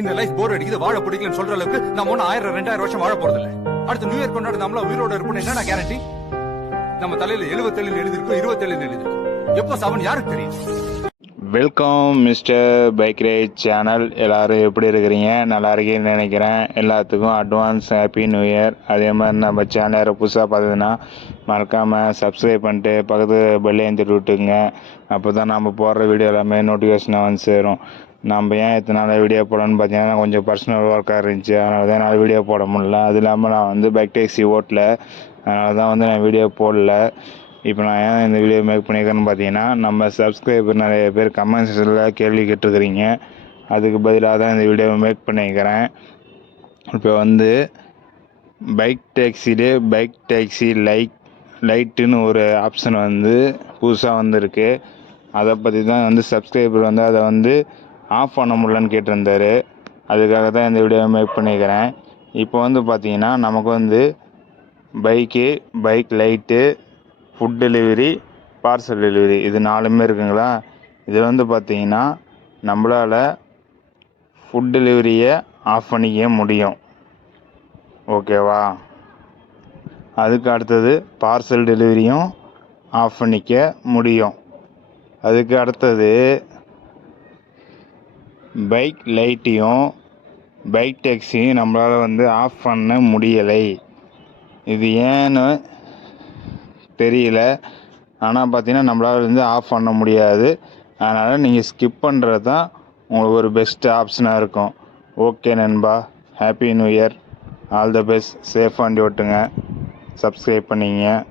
இந்த லைஃப் போர் அடிக்குது வாழ பிடிக்கலன்னு சொல்ற அளவுக்கு நம்ம ஒன்னும் ஆயிரம் ரெண்டாயிரம் வருஷம் வாழ போறது இல்ல அடுத்து நியூ இயர் கொண்டாடு நம்மள உயிரோட இருப்போம் என்னடா கேரண்டி நம்ம தலையில எழுபத்தேழு எழுதிருக்கோம் இருபத்தேழு எழுதிருக்கோம் எப்போ சவன் யாருக்கு தெரியும்? Welcome mister bike ride channel எல்லாரும் எப்படி இருக்கிறீங்க? நல்லா இருக்கீங்கன்னு நினைக்கிறேன். எல்லாத்துக்கும் அட்வான்ஸ் ஹாப்பி நியூ இயர் அதே மாதிரி நம்ம சேனலை புதுசாக பார்த்ததுன்னா மறக்காமல் சப்ஸ்கிரைப் பண்ணிட்டு பக்கத்து பெல்லை எழுந்திட்டு விட்டுங்க அப்போ தான் நம்ம போடுற வீடியோ எல்லாமே நோட்டிஃபிகேஷனாக வந்து சேரும். நம்ம ஏன் இத்தனை நாள் வீடியோ போடணும்னு பார்த்தீங்கன்னா கொஞ்சம் பர்சனல் ஒர்க்காக இருந்துச்சு. அதனால தான் என்னால் வீடியோ போட முடில அது இல்லாமல் நான் வந்து பைக் டேக்ஸி ஓட்டல. அதனால தான் வந்து நான் வீடியோ போடல. இப்போ நான் ஏன் இந்த வீடியோ மேக் பண்ணியிருக்கேன்னு பார்த்தீங்கன்னா நம்ம சப்ஸ்கிரைபர் நிறைய பேர் கமெண்ட் செக்ஷனில் கேள்வி கேட்டிருக்கிறீங்க. அதுக்கு பதிலாக தான் இந்த வீடியோவை மேக் பண்ணியிருக்கிறேன் இப்போ வந்து பைக் டேக்ஸிலே பைக் டேக்ஸி லைட் லைட்டுன்னு ஒரு ஆப்ஷன் வந்து புதுசாக வந்திருக்கு. அதை பற்றி தான் வந்து சப்ஸ்கிரைபர் வந்து அதை வந்து ஆஃப் பண்ண முடியலன்னு கேட்டிருந்தாரு. அதுக்காக தான் இந்த வீடியோவை மேக் பண்ணியிருக்கிறேன் இப்போ வந்து பார்த்தீங்கன்னா நமக்கு வந்து bike bike lite food delivery parcel delivery இது நாலுமே இருக்குங்களா? இது வந்து பார்த்தீங்கன்னா நம்மளால் ஃபுட் டெலிவரியை ஆஃப் பண்ணிக்க முடியும். ஓகேவா அதுக்கு அடுத்தது பார்சல் டெலிவரியும் ஆஃப் பண்ணிக்க முடியும். அதுக்கு அடுத்தது பைக் லைட்டையும் பைக் டேக்ஸியும் நம்மளால் வந்து ஆஃப் பண்ண முடியலை. இது ஏன்னு தெரியல. ஆனால் பார்த்தீங்கன்னா நம்மளால் வந்து ஆஃப் பண்ண முடியாது. அதனால் நீங்கள் ஸ்கிப் பண்ணுறது தான் உங்களுக்கு ஒரு பெஸ்ட் ஆப்ஷனாக இருக்கும். ஓகே நண்பா. Happy new year all the best safe வண்டி ஓட்டுங்க. சப்ஸ்கிரைப் பண்ணிங்க.